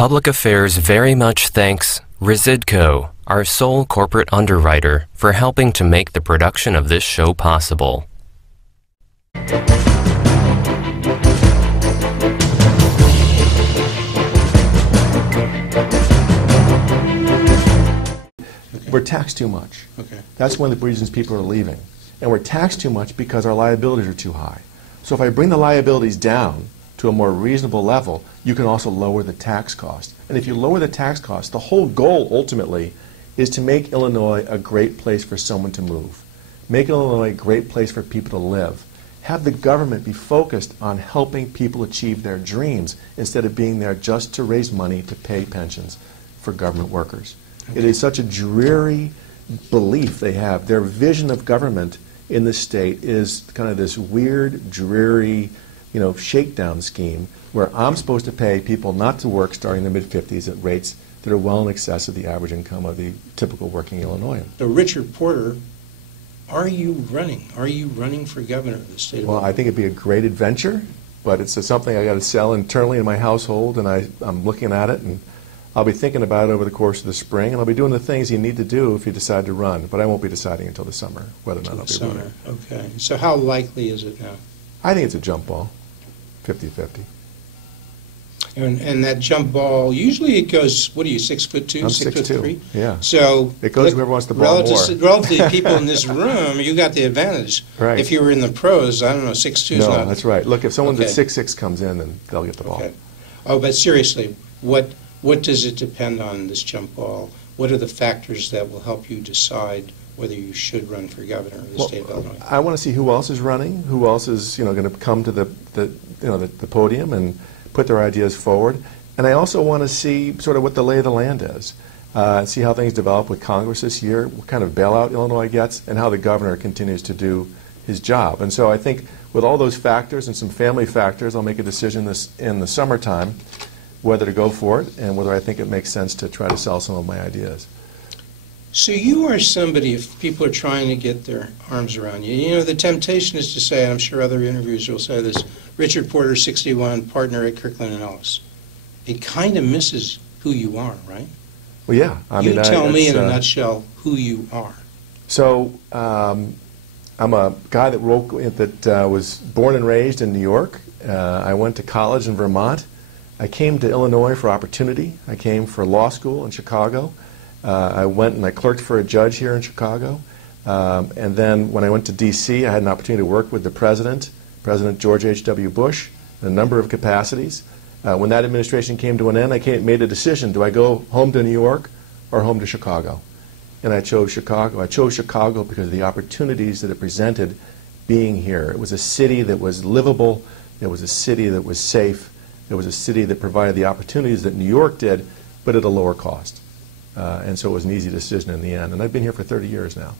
Public Affairs very much thanks Residco, our sole corporate underwriter, for helping to make the production of this show possible. We're taxed too much. Okay. That's one of the reasons people are leaving. And we're taxed too much because our liabilities are too high. So if I bring the liabilities down to a more reasonable level, you can also lower the tax cost. And if you lower the tax cost, the whole goal ultimately is to make Illinois a great place for someone to move. Make Illinois a great place for people to live. Have the government be focused on helping people achieve their dreams instead of being there just to raise money to pay pensions for government workers. It is such a dreary belief they have. Their vision of government in the state is kind of this weird, dreary, shakedown scheme where I'm supposed to pay people not to work starting in the mid-50s at rates that are well in excess of the average income of the typical working Illinoisan. So Richard Porter, are you running? Are you running for governor of the state of Illinois? Well, I think it'd be a great adventure, but it's something I got to sell internally in my household, and I'm looking at it, and I'll be thinking about it over the course of the spring, and I'll be doing the things you need to do if you decide to run. But I won't be deciding until the summer whether or not I'll be running. Okay. So how likely is it now? I think it's a jump ball, 50-50. And that jump ball, usually it goes, what are you, 6'2", I'm 6'3"? Yeah. So it goes whoever wants the ball more. Relative to people in this room, you got the advantage. Right. If you were in the pros, I don't know, 6'2" is No, not. that's right. Look, if someone Okay. at 6'6" comes in, then they'll get the ball. Okay. Oh, but seriously, what does it depend on, this jump ball? What are the factors that will help you decide whether you should run for governor of the state of Illinois? I want to see who else is running, who else is going to come to the podium and put their ideas forward, and I also want to see sort of what the lay of the land is, see how things develop with Congress this year, what kind of bailout Illinois gets, and how the governor continues to do his job. And so I think with all those factors and some family factors, I'll make a decision in the summertime whether to go for it and whether I think it makes sense to try to sell some of my ideas. So you are somebody, if people are trying to get their arms around you, the temptation is to say, and I'm sure other interviewers will say this, Richard Porter, 61, partner at Kirkland & Ellis. It kind of misses who you are, right? Well, yeah. You tell me in a nutshell who you are. So I'm a guy that was born and raised in New York. I went to college in Vermont. I came to Illinois for opportunity. I came for law school in Chicago. I went and I clerked for a judge here in Chicago. And then when I went to D.C., I had an opportunity to work with the President George H.W. Bush, in a number of capacities. When that administration came to an end, I made a decision. Do I go home to New York or home to Chicago? And I chose Chicago. I chose Chicago because of the opportunities that it presented being here. It was a city that was livable. It was a city that was safe. It was a city that provided the opportunities that New York did, but at a lower cost. And so it was an easy decision in the end. And I've been here for 30 years now.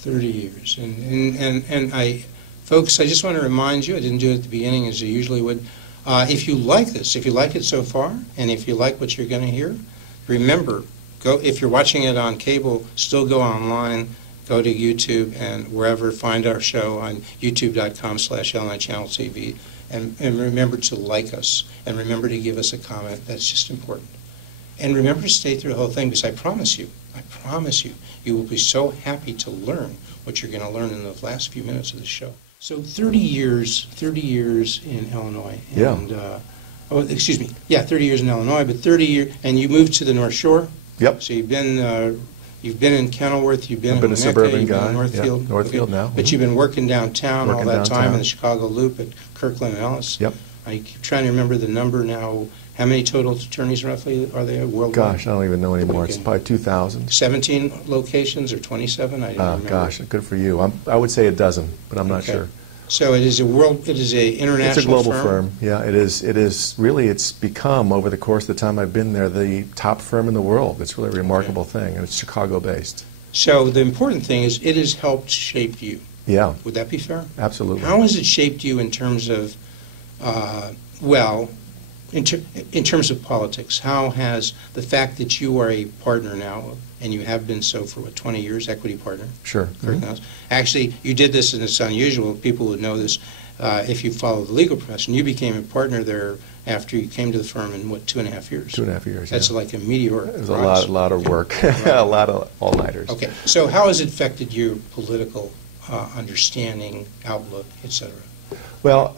30 years. And folks, I just want to remind you, I didn't do it at the beginning as I usually would. If you like this, if you like it so far, and if you like what you're going to hear, remember, if you're watching it on cable, still go online, go to YouTube and wherever, find our show on youtube.com/IllinoisChannelTv. And remember to like us, and remember to give us a comment. That's just important. And remember to stay through the whole thing, because I promise you, you will be so happy to learn what you're going to learn in the last few minutes of the show. So 30 years in Illinois. And, yeah. 30 years in Illinois, but 30 years, and you moved to the North Shore? Yep. So you've been in Kenilworth, you've been I've been in a Mecca, suburban you've been guy. in Northfield. Yeah, Northfield now. But you've been working downtown Working all that time downtown. in the Chicago Loop at Kirkland & Ellis. Yep. I keep trying to remember the number now. How many total attorneys roughly are there worldwide? Gosh, I don't even know anymore. Okay. It's probably 2,000. 17 locations or 27? I don't remember. Gosh, good for you. I would say a dozen, but I'm not sure. So it is a international It's a global firm. Yeah, it is really, it's become, over the course of the time I've been there, the top firm in the world. It's really a remarkable thing, and it's Chicago-based. So the important thing is it has helped shape you. Yeah. Would that be fair? Absolutely. How has it shaped you in terms of, in terms of politics? How has the fact that you are a partner now, and you have been so for, 20 years, equity partner? Sure. Mm-hmm. Actually, you did this, and it's unusual. People would know this. if you follow the legal profession. You became a partner there after you came to the firm in, what, 2.5 years? 2.5 years, That's like a meteoric It was rise. a lot of work, a lot of all-nighters. Okay, so how has it affected your political understanding, outlook, et cetera? Well,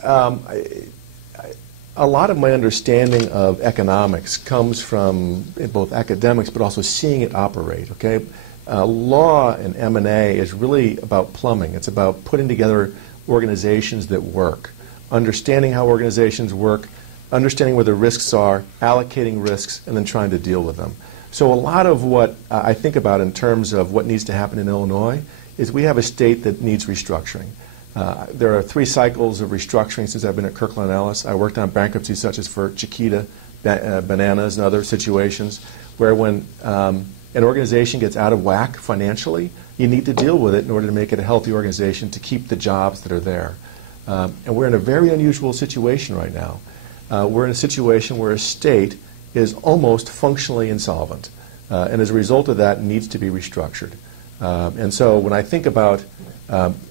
a lot of my understanding of economics comes from both academics but also seeing it operate, okay? Law and M&A is really about plumbing. It's about putting together organizations that work, understanding how organizations work, understanding where the risks are, allocating risks, and then trying to deal with them. So a lot of what I think about in terms of what needs to happen in Illinois is we have a state that needs restructuring. There are 3 cycles of restructuring since I've been at Kirkland & Ellis. I worked on bankruptcies such as for Chiquita, Bananas, and other situations where when an organization gets out of whack financially, you need to deal with it in order to make it a healthy organization to keep the jobs that are there. And we're in a very unusual situation right now. We're in a situation where a state is almost functionally insolvent, and as a result of that needs to be restructured. And so when I think about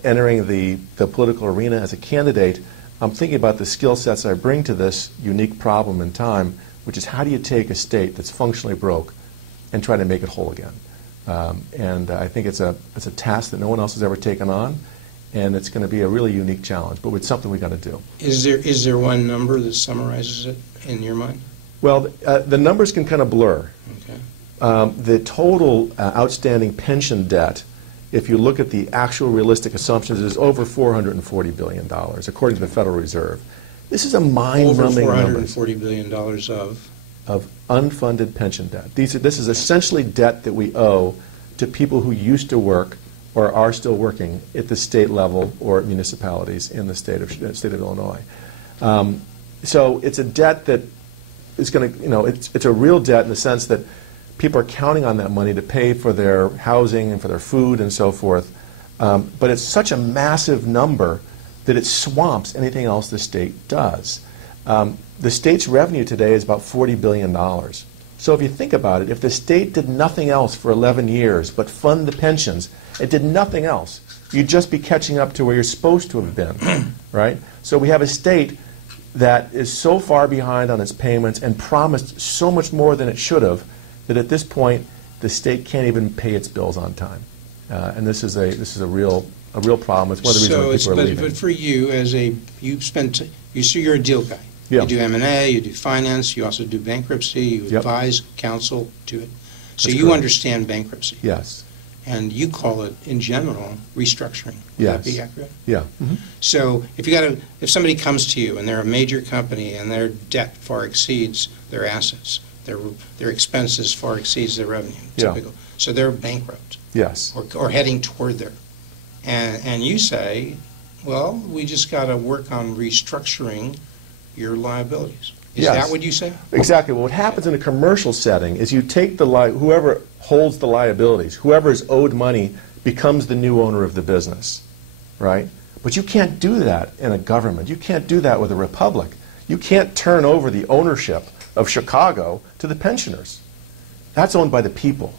entering the political arena as a candidate, I'm thinking about the skill sets I bring to this unique problem in time, which is how do you take a state that's functionally broke and try to make it whole again. And I think it's a task that no one else has ever taken on, and it's going to be a really unique challenge, but it's something we've got to do. Is there one number that summarizes it in your mind? Well, the numbers can kind of blur. Okay. The total outstanding pension debt, if you look at the actual realistic assumptions, is over $440 billion, according to the Federal Reserve. This is a mind-numbing number. Over $440 billion of unfunded pension debt. This is essentially debt that we owe to people who used to work or are still working at the state level or municipalities in the state of Illinois. So it's a debt that is going to, it's a real debt in the sense that people are counting on that money to pay for their housing and for their food and so forth. But it's such a massive number that it swamps anything else the state does. The state's revenue today is about $40 billion. So if you think about it, if the state did nothing else for 11 years but fund the pensions, it did nothing else, you'd just be catching up to where you're supposed to have been, right? So we have a state that is so far behind on its payments and promised so much more than it should have that at this point the state can't even pay its bills on time. And this is a real problem. It's one of the reasons why people are leaving. But for you, you're a deal guy. Yeah. You do M&A, you do finance, you also do bankruptcy, you Yep. advise counsel to it. So That's you correct. understand bankruptcy. Yes. And you call it, in general, restructuring. Would Yes. that be accurate? Yeah. So if somebody comes to you and they're a major company and their debt far exceeds their assets, their expenses far exceeds their revenue, Yeah. typical. So they're bankrupt Yes. or heading toward there. And you say, well, we just got to work on restructuring your liabilities. Is Yes. that what you say? Exactly. Well, what happens in a commercial setting is you take whoever holds the liabilities, whoever is owed money becomes the new owner of the business, right? But you can't do that in a government. You can't do that with a republic. You can't turn over the ownership of Chicago to the pensioners. That's owned by the people.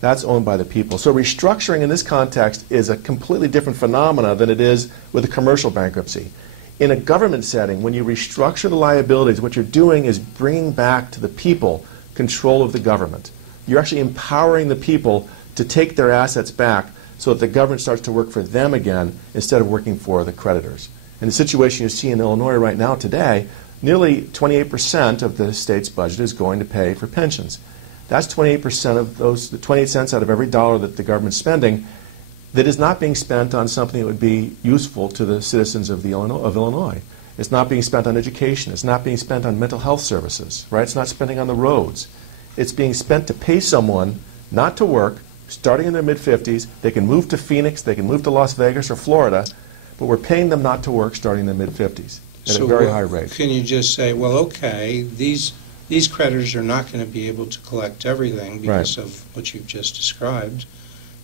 That's owned by the people. So restructuring in this context is a completely different phenomena than it is with a commercial bankruptcy. In a government setting, when you restructure the liabilities, what you're doing is bringing back to the people control of the government. You're actually empowering the people to take their assets back so that the government starts to work for them again instead of working for the creditors. In the situation you see in Illinois right now today, nearly 28% of the state's budget is going to pay for pensions. That's 28% of those, 28 cents out of every dollar that the government's spending that is not being spent on something that would be useful to the citizens of Illinois. It's not being spent on education. It's not being spent on mental health services, right? It's not spending on the roads. It's being spent to pay someone not to work, starting in their mid-50s. They can move to Phoenix, they can move to Las Vegas or Florida, but we're paying them not to work starting in their mid-50s at a very high rate. Can you just say, well, okay, these creditors are not going to be able to collect everything because of what you've just described.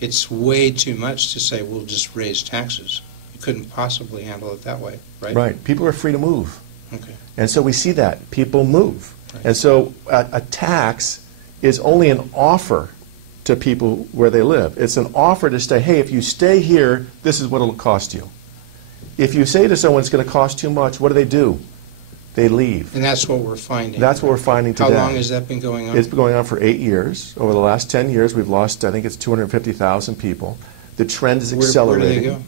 It's way too much to say we'll just raise taxes. You couldn't possibly handle it that way, right? Right. People are free to move. Okay. And so we see that. People move. Right. And so a tax is only an offer to people where they live. It's an offer to say, hey, if you stay here, this is what it'll cost you. If you say to someone it's going to cost too much, what do? They leave. And that's what we're finding. That's what we're finding today. How long has that been going on? It's been going on for 8 years. Over the last 10 years, we've lost, I think it's 250,000 people. The trend is accelerating. Where do they go?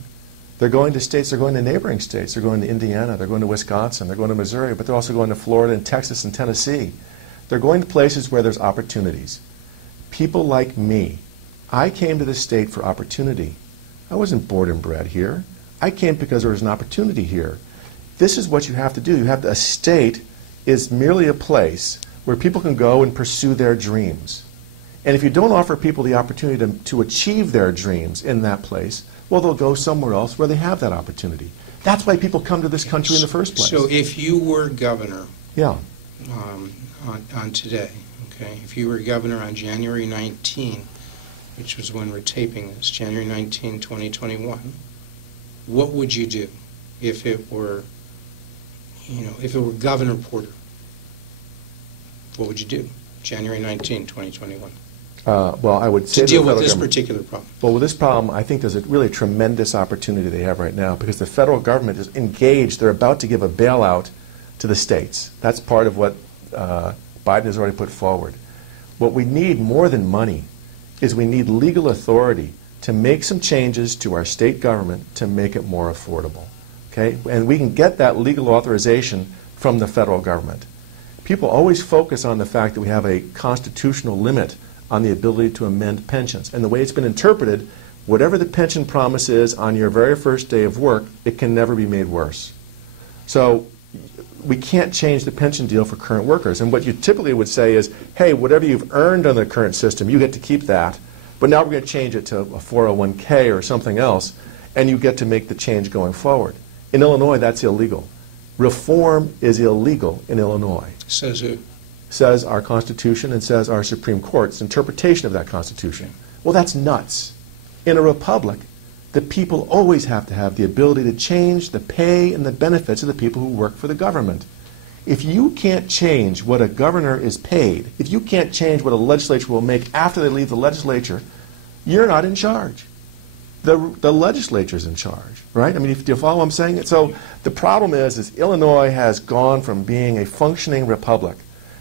They're going to states, they're going to neighboring states. They're going to Indiana, they're going to Wisconsin, they're going to Missouri, but they're also going to Florida and Texas and Tennessee. They're going to places where there's opportunities. People like me, I came to this state for opportunity. I wasn't born and bred here. I came because there was an opportunity here. This is what you have to do. A state is merely a place where people can go and pursue their dreams. And if you don't offer people the opportunity to achieve their dreams in that place, well, they'll go somewhere else where they have that opportunity. That's why people come to this country in the first place. So if you were governor yeah. On today, okay, if you were governor on January 19, which was when we're taping this, January 19, 2021, what would you do if it were, if it were Governor Porter? What would you do, January 19, 2021? Well, I would say to deal with this particular problem. Well, with this problem, I think there's a really tremendous opportunity they have right now because the federal government is engaged. They're about to give a bailout to the states. That's part of what Biden has already put forward. What we need more than money is we need legal authority to make some changes to our state government to make it more affordable. Okay? And we can get that legal authorization from the federal government. People always focus on the fact that we have a constitutional limit on the ability to amend pensions. And the way it's been interpreted, whatever the pension promise is on your very first day of work, it can never be made worse. So we can't change the pension deal for current workers. And what you typically would say is, hey, whatever you've earned on the current system, you get to keep that. But now we're going to change it to a 401k or something else, and you get to make the change going forward. In Illinois, that's illegal. Reform is illegal in Illinois. Says who? Says our Constitution and says our Supreme Court's interpretation of that Constitution. Well, that's nuts. In a republic, the people always have to have the ability to change the pay and the benefits of the people who work for the government. If you can't change what a governor is paid, if you can't change what a legislature will make after they leave the legislature, you're not in charge. The legislature's in charge, right? I mean, do you follow what I'm saying? So the problem is Illinois has gone from being a functioning republic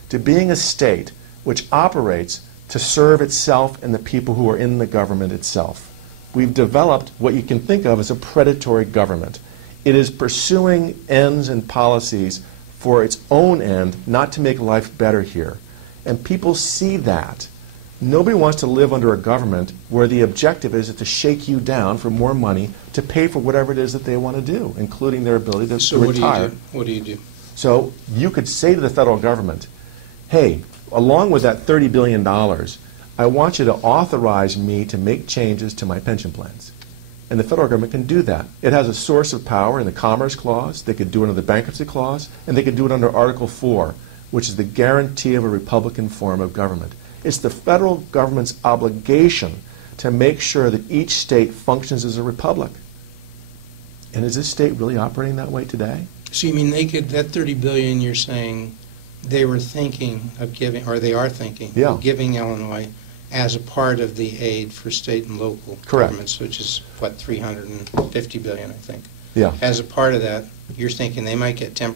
to being a state which operates to serve itself and the people who are in the government itself. We've developed what you can think of as a predatory government. It is pursuing ends and policies for its own end, not to make life better here. And people see that. Nobody wants to live under a government where the objective is to shake you down for more money to pay for whatever it is that they want to do, including their ability to retire. What do you do? So you could say to the federal government, hey, along with that $30 billion, I want you to authorize me to make changes to my pension plans. And the federal government can do that. It has a source of power in the Commerce Clause. They could do it under the Bankruptcy Clause, and they could do it under Article 4, which is the guarantee of a Republican form of government. It's the federal government's obligation to make sure that each state functions as a republic. And is this state really operating that way today? So you mean they could, that $30 billion you're saying, they were thinking of giving, or they are thinking of giving Illinois as a part of the aid for state and local governments, which is, what, $350 billion, I think. Yeah. As a part of that, you're thinking they might get 10%,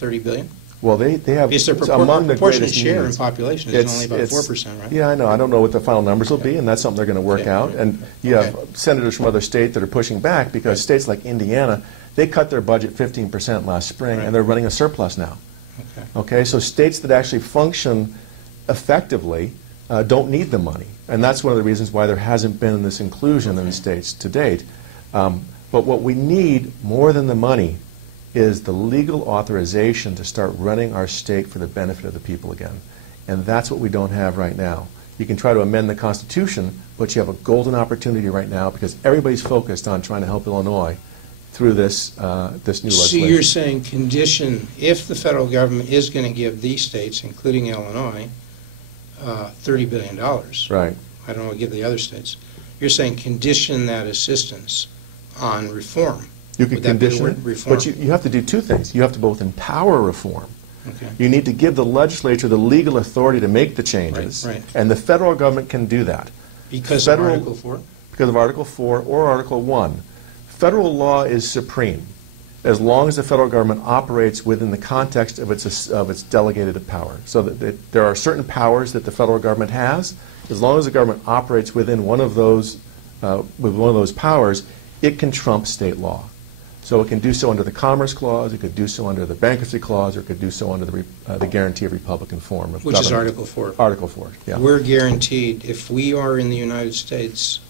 $30 billion? Well, they have because their proportionate share in population is only about 4%, right? Yeah, I know. I don't know what the final numbers will be, and that's something they're going to work out. And you have senators from other states that are pushing back because states like Indiana, they cut their budget 15% last spring, and they're running a surplus now. Okay, so states that actually function effectively don't need the money. And that's one of the reasons why there hasn't been this inclusion in the states to date. But what we need more than the money is the legal authorization to start running our state for the benefit of the people again. And that's what we don't have right now. You can try to amend the Constitution, but you have a golden opportunity right now because everybody's focused on trying to help Illinois through this new legislation. So you're saying condition, if the federal government is going to give these states, including Illinois, $30 billion. Right. I don't know what to give the other states. You're saying condition that assistance on reform. You can condition it, reform? but you have to do two things. You have to both empower reform. You need to give the legislature the legal authority to make the changes, and the federal government can do that. Because of Article 4? Because of Article 4 or Article 1. Federal law is supreme. as long as the federal government operates within the context of its delegated power. So that there are certain powers that the federal government has. As long as the government operates within one of those powers, it can trump state law. So it can do so under the Commerce Clause, it could do so under the Bankruptcy Clause, or it could do so under the guarantee of Republican form of Which government. is Article 4. Article 4, yeah. We're guaranteed, if we are in the United States,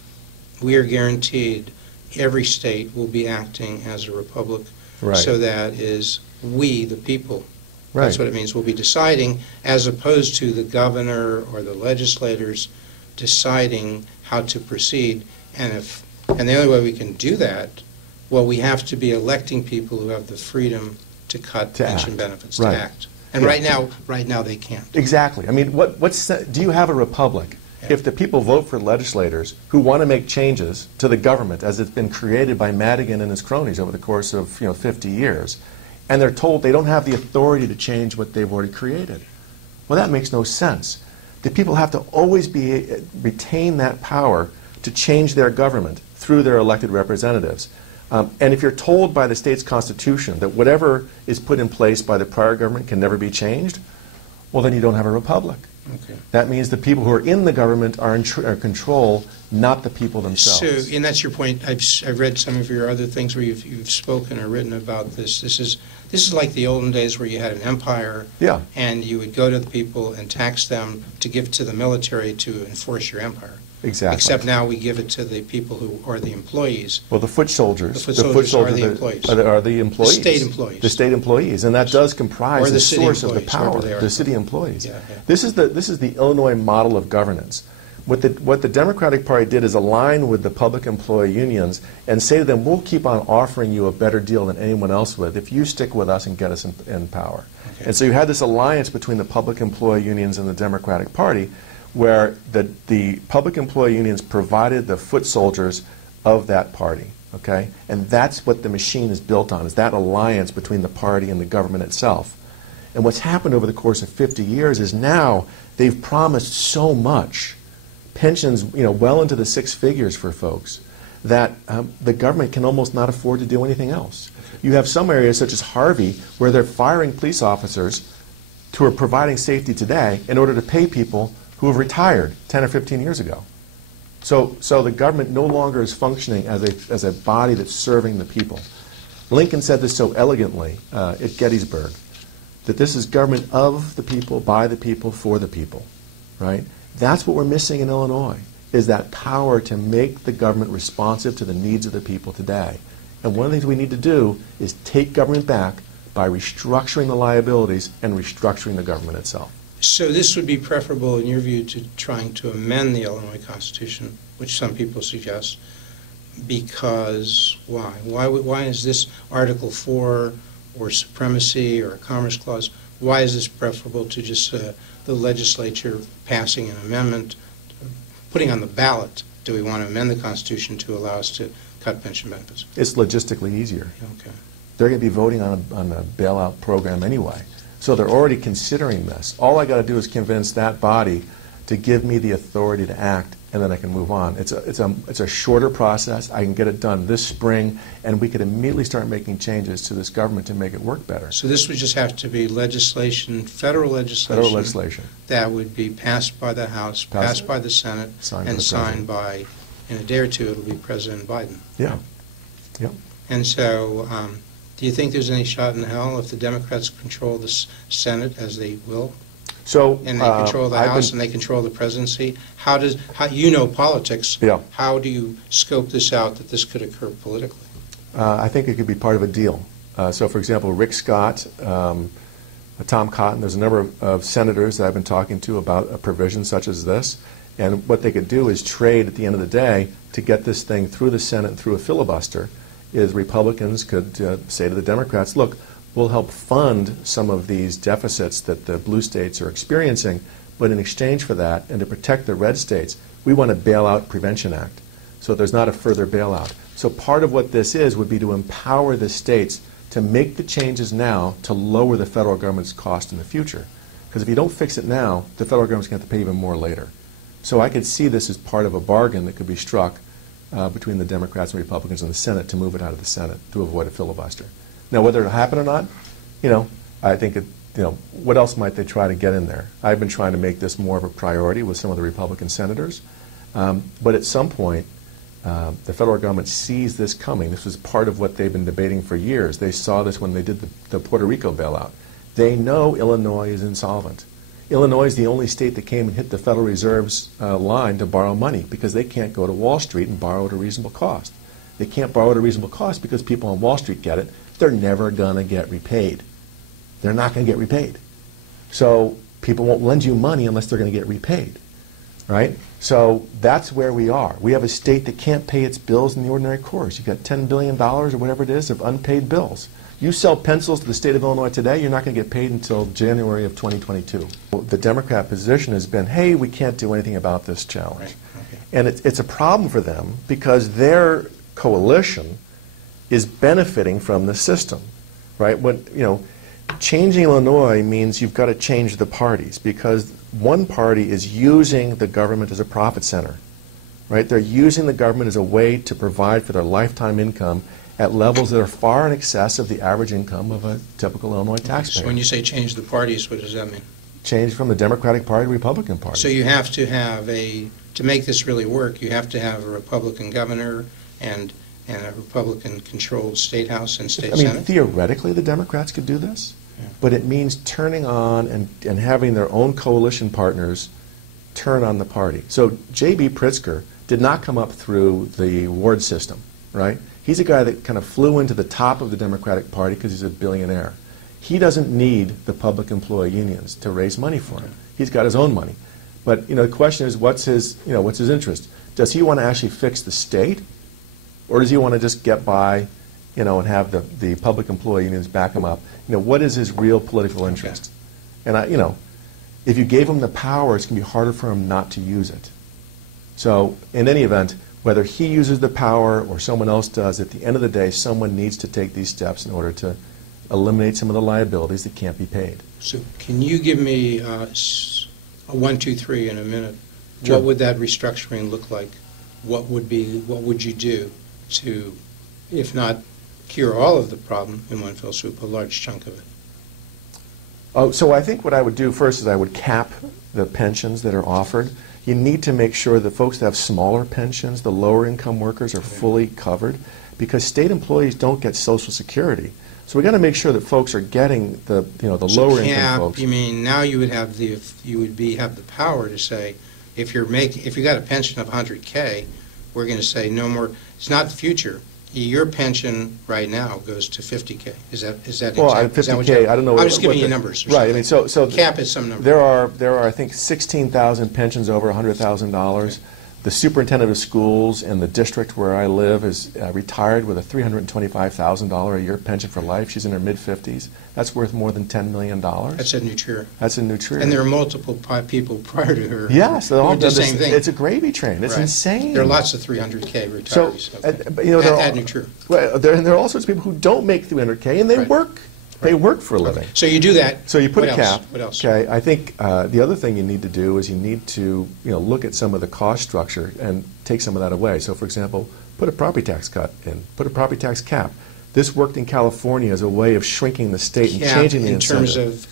we are guaranteed every state will be acting as a republic. Right. So that is we, the people. Right. That's what it means. We'll be deciding, as opposed to the governor or the legislators deciding how to proceed. And the only way we can do that, well, we have to be electing people who have the freedom to cut pension benefits, right. to act. And yeah. right now they can't. Exactly. I mean, do you have a republic if the people vote for legislators who want to make changes to the government as it's been created by Madigan and his cronies over the course of 50 years, and they're told they don't have the authority to change what they've already created? Well, that makes no sense. The people have to always retain that power to change their government through their elected representatives. And if you're told by the state's constitution that whatever is put in place by the prior government can never be changed, well, then you don't have a republic. Okay. That means the people who are in the government are in control, not the people themselves. So, and that's your point. I've read some of your other things where you've spoken or written about this. This is like the olden days where you had an empire, yeah. and you would go to the people and tax them to give to the military to enforce your empire. Exactly. Except now we give it to the people who are the employees. Well, the foot soldiers. The foot soldiers are the employees. Are the employees. The state employees. The state employees, and that does comprise the source of the employees, power. they are. The city employees. Yeah, yeah. This is the Illinois model of governance. What the Democratic Party did is align with the public employee unions and say to them, we'll keep on offering you a better deal than anyone else would if you stick with us and get us in power. Okay. And so you had this alliance between the public employee unions and the Democratic Party, where the public employee unions provided the foot soldiers of that party, okay? And that's what the machine is built on, is that alliance between the party and the government itself. And what's happened over the course of 50 years is now they've promised so much, pensions, well into the six figures for folks, that the government can almost not afford to do anything else. You have some areas such as Harvey where they're firing police officers who are providing safety today in order to pay people who have retired 10 or 15 years ago. So the government no longer is functioning as a body that's serving the people. Lincoln said this so elegantly at Gettysburg, that this is government of the people, by the people, for the people, right? That's what we're missing in Illinois, is that power to make the government responsive to the needs of the people today. And one of the things we need to do is take government back by restructuring the liabilities and restructuring the government itself. So this would be preferable, in your view, to trying to amend the Illinois Constitution, which some people suggest, because why? Why is this Article 4 or supremacy or a Commerce Clause, why is this preferable to just the legislature passing an amendment, putting on the ballot, do we want to amend the Constitution to allow us to cut pension benefits? It's logistically easier. Okay. They're going to be voting on a bailout program anyway. So they're already considering this. All I got to do is convince that body to give me the authority to act, and then I can move on. It's a shorter process. I can get it done this spring, and we could immediately start making changes to this government to make it work better. So this would just have to be legislation, federal legislation that would be passed by the House, passed by the Senate, and signed by, in a day or two, it'll be President Biden. Yeah. Yep. And so do you think there's any shot in hell if the Democrats control the Senate, as they will? So, and they control the House and they control the presidency? How you know politics, yeah. How do you scope this out that this could occur politically? I think it could be part of a deal. So, for example, Rick Scott, Tom Cotton, there's a number of senators that I've been talking to about a provision such as this. And what they could do is trade at the end of the day to get this thing through the Senate and through a filibuster. Is Republicans could say to the Democrats, look, we'll help fund some of these deficits that the blue states are experiencing, but in exchange for that, and to protect the red states, we want a Bailout Prevention Act, so there's not a further bailout. So part of what this is would be to empower the states to make the changes now to lower the federal government's cost in the future. Because if you don't fix it now, the federal government's going to have to pay even more later. So I could see this as part of a bargain that could be struck between the Democrats and Republicans in the Senate to move it out of the Senate to avoid a filibuster. Now, whether it'll happen or not, I think what else might they try to get in there? I've been trying to make this more of a priority with some of the Republican senators. But at some point, the federal government sees this coming. This was part of what they've been debating for years. They saw this when they did the Puerto Rico bailout. They know Illinois is insolvent. Illinois is the only state that came and hit the Federal Reserve's line to borrow money because they can't go to Wall Street and borrow at a reasonable cost. They can't borrow at a reasonable cost because people on Wall Street get it. They're never going to get repaid. They're not going to get repaid. So people won't lend you money unless they're going to get repaid, right? So that's where we are. We have a state that can't pay its bills in the ordinary course. You've got $10 billion or whatever it is of unpaid bills. You sell pencils to the state of Illinois today, you're not going to get paid until January of 2022. The Democrat position has been, hey, we can't do anything about this challenge. Right. Okay. And it's a problem for them because their coalition is benefiting from the system, right? Changing Illinois means you've got to change the parties because one party is using the government as a profit center, right? They're using the government as a way to provide for their lifetime income at levels that are far in excess of the average income of a typical Illinois taxpayer. So when you say change the parties, what does that mean? Change from the Democratic Party to the Republican Party. So you have to have to make this really work, you have to have a Republican governor and a Republican-controlled state house and state senate? Theoretically, the Democrats could do this, yeah. But it means turning on and having their own coalition partners turn on the party. So J.B. Pritzker did not come up through the ward system, right? He's a guy that kind of flew into the top of the Democratic Party because he's a billionaire. He doesn't need the public employee unions to raise money for him. He's got his own money. But the question is, what's his interest? Does he want to actually fix the state, or does he want to just get by, and have the public employee unions back him up? What is his real political interest? Okay. And if you gave him the power, it's going to be harder for him not to use it. So in any event, whether he uses the power or someone else does, at the end of the day, someone needs to take these steps in order to eliminate some of the liabilities that can't be paid. So can you give me a 1, 2, 3 in a minute? Sure. What would that restructuring look like? What would you do to, if not cure all of the problem in one fell swoop, a large chunk of it? So I think what I would do first is I would cap the pensions that are offered. You need to make sure that folks that have smaller pensions, the lower income workers, are fully covered because state employees don't get Social Security. So we've got to make sure that folks are getting the lower income folks. You mean now you would have the power to say, if you got a pension of $100K, we're going to say no more. It's not the future. Your pension right now goes to $50K. Is that well, $50K? I don't know. I'm just giving you numbers. Right. So cap is some number. There are I think 16,000 pensions over $100,000. Okay. The superintendent of schools in the district where I live is retired with a $325,000 a year pension for life. She's in her mid-50s. That's worth more than $10 million. That's in New Trier. That's in New Trier. And there are multiple people prior to her. Yes, they all did the same thing. It's a gravy train. It's insane. There are lots of 300K retirees. So, at New Trier. Well, there are all sorts of people who don't make 300K, and they work. They work for a living. So you do that. So you put a cap. What else? Okay. I think the other thing you need to do is you need to look at some of the cost structure and take some of that away. So, for example, put a property tax cut in. Put a property tax cap. This worked in California as a way of shrinking the state and changing the incentive.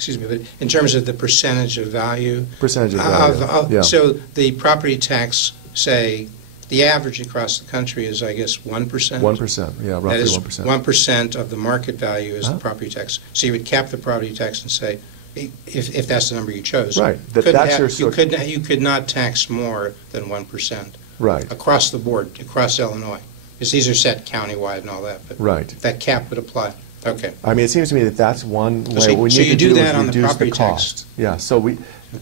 In terms of the percentage of value. Percentage of value. Yeah. So the property tax, say, the average across the country is, I guess, 1%? 1%, yeah, roughly 1%. That is 1% of the market value is the property tax. So you would cap the property tax and say, if that's the number you chose, right. You could not tax more than 1%. Right. Across the board, across Illinois. Because these are set countywide and all that. But right. That cap would apply. Okay. I mean, it seems to me that that's one way. So, what we need to do that is on reduce the property cost. tax. Yeah, so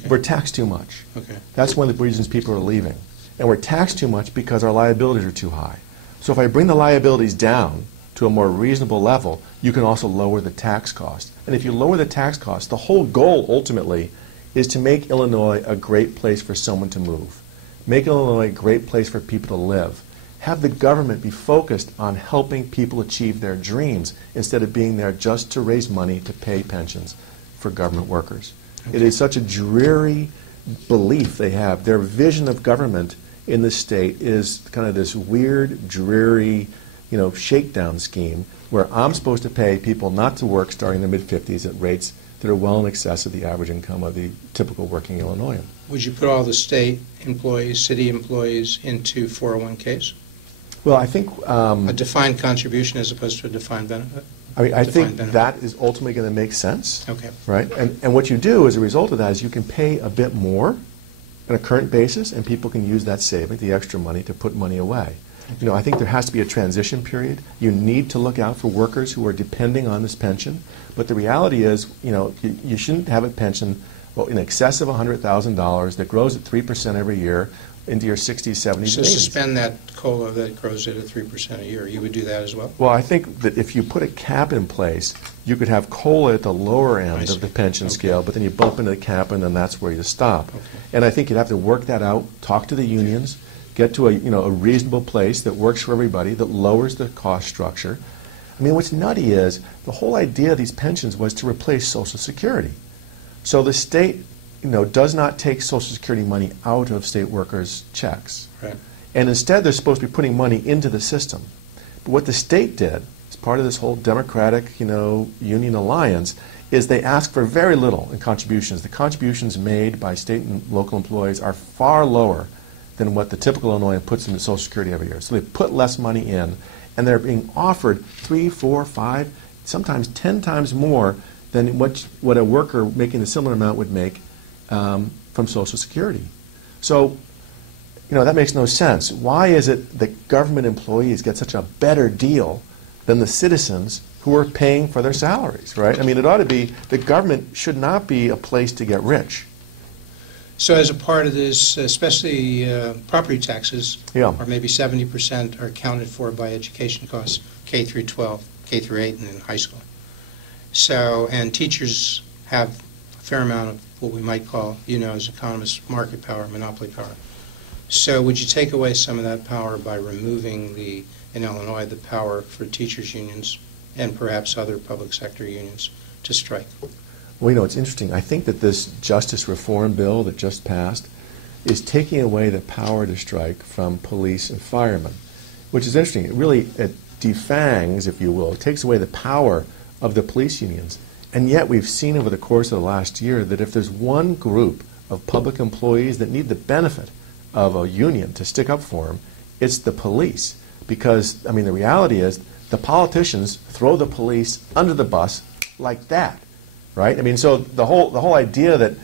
we're taxed too much. Okay. That's one of the reasons people are leaving. And we're taxed too much because our liabilities are too high. So if I bring the liabilities down to a more reasonable level, you can also lower the tax cost. And if you lower the tax cost, the whole goal ultimately is to make Illinois a great place for someone to move. Make Illinois a great place for people to live. Have the government be focused on helping people achieve their dreams instead of being there just to raise money to pay pensions for government workers. Okay. It is such a dreary belief they have. Their vision of government in the state is kind of this weird, dreary, shakedown scheme where I'm supposed to pay people not to work starting in their mid-50s at rates that are well in excess of the average income of the typical working Illinoisan. Would you put all the state employees, city employees into 401ks? Well, I think a defined contribution as opposed to a defined benefit? I think that is ultimately going to make sense. Okay. Right? And what you do as a result of that is you can pay a bit more on a current basis, and people can use that saving, the extra money, to put money away. I think there has to be a transition period. You need to look out for workers who are depending on this pension. But the reality is, you shouldn't have a pension in excess of $100,000 that grows at 3% every year into your 60s, 70s, and 80s. So suspend that COLA that grows at 3% a year. You would do that as well? Well, I think that if you put a cap in place, you could have COLA at the lower end of the pension scale, but then you bump into the cap, and then that's where you stop. Okay. And I think you'd have to work that out, talk to the unions, get to a reasonable place that works for everybody, that lowers the cost structure. I mean, what's nutty is the whole idea of these pensions was to replace Social Security. So the state, does not take Social Security money out of state workers' checks. Right. And instead, they're supposed to be putting money into the system. But what the state did, as part of this whole Democratic, union alliance, is they ask for very little in contributions. The contributions made by state and local employees are far lower than what the typical Illinoisan puts into Social Security every year. So they put less money in, and they're being offered 3, 4, 5, sometimes 10 times more than what a worker making a similar amount would make from Social Security. So, that makes no sense. Why is it that government employees get such a better deal than the citizens who are paying for their salaries, right? I mean, it ought to be, the government should not be a place to get rich. So as a part of this, especially property taxes, or maybe 70% are accounted for by education costs, K through 12, K through 8, and in high school. So, and teachers have a fair amount of what we might call, as economists, market power, monopoly power. So would you take away some of that power by removing in Illinois, the power for teachers' unions and perhaps other public sector unions to strike? Well, it's interesting. I think that this justice reform bill that just passed is taking away the power to strike from police and firemen, which is interesting. It defangs, if you will, it takes away the power of the police unions. And yet we've seen over the course of the last year that if there's one group of public employees that need the benefit of a union to stick up for them, it's the police. Because, the reality is the politicians throw the police under the bus like that. Right? So the whole idea that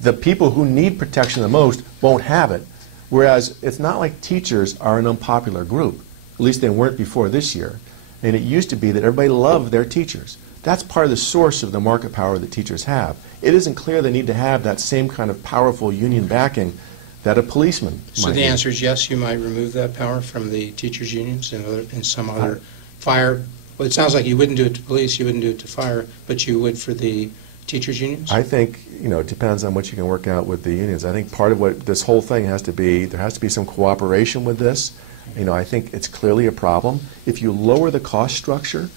the people who need protection the most won't have it, whereas it's not like teachers are an unpopular group. At least they weren't before this year. And it used to be that everybody loved their teachers. That's part of the source of the market power that teachers have. It isn't clear they need to have that same kind of powerful union backing that a policeman might. So the answer is yes, you might remove that power from the teachers' unions and some other fire. Well, it sounds like you wouldn't do it to police, you wouldn't do it to fire, but you would for the teachers' unions? I think, it depends on what you can work out with the unions. I think part of what this whole thing has to be, there has to be some cooperation with this. I think it's clearly a problem. If you lower the cost structure,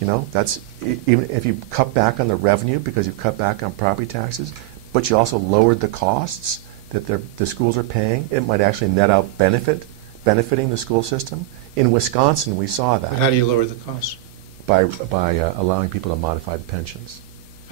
that's, even if you cut back on the revenue because you've cut back on property taxes, but you also lowered the costs that the schools are paying, it might actually net out benefiting the school system. In Wisconsin, we saw that. But how do you lower the costs? By allowing people to modify the pensions.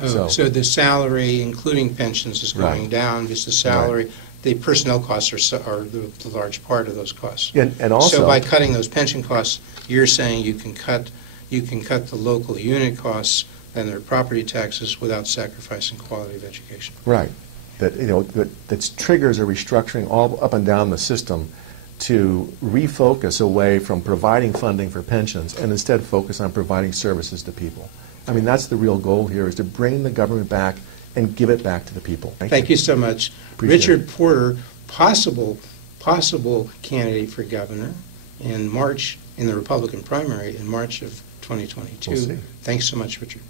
Oh, so the salary, including pensions, is going down because the salary, the personnel costs are the large part of those costs. And also, so by cutting those pension costs, you're saying you can cut the local unit costs and their property taxes without sacrificing quality of education. Right. That triggers a restructuring all up and down the system to refocus away from providing funding for pensions and instead focus on providing services to people. That's the real goal here, is to bring the government back and give it back to the people. Thank you so much. Richard Porter, possible candidate for governor in March, in the Republican primary in March of 2022. We'll see. Thanks so much, Richard.